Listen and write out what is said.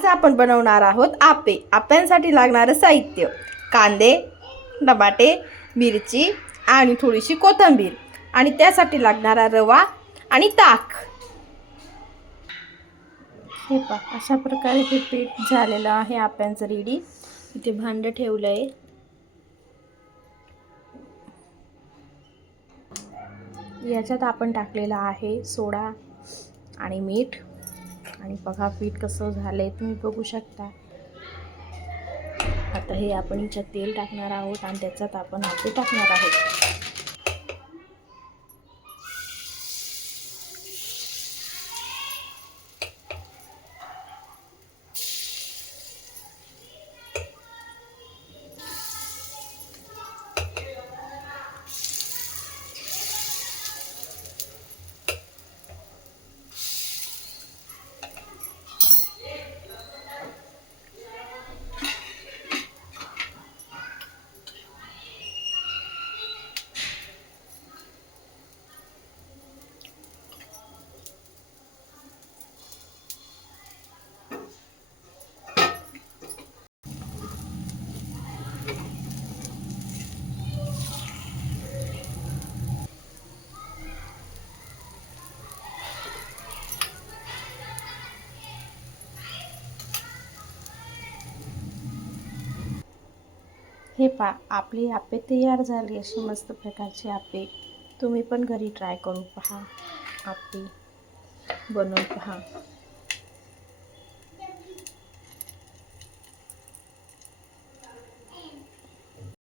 आज आपण बनवणार आहोत आपे। आप्यांसाठी लागणारे साहित्य: कांदे, टमाटे, मिरची आणि थोडीशी कोथिंबीर आणि त्यासाठी लागणारा रवा आणि ताक। हे पहा, अशा प्रकारे हे पीठ झालेलं आहे आप्यांचं रेडी। इथे भांड ठेवलंय। याच्यात आपण टाकलेला आहे सोडा आणि मीठ आणि बघा पीठ कसं झालंय, तुम्ही बघू शकता। आता हे आपण याच्यात तेल टाकणार आहोत आणि त्याच्यात आपण आपे टाकणार आहोत। हे पहा, आपली आपे तयार झाली। अशी मस्त प्रकारची आपे तुम्ही पण घरी ट्राय करून पहा, आपे बनवून पहा।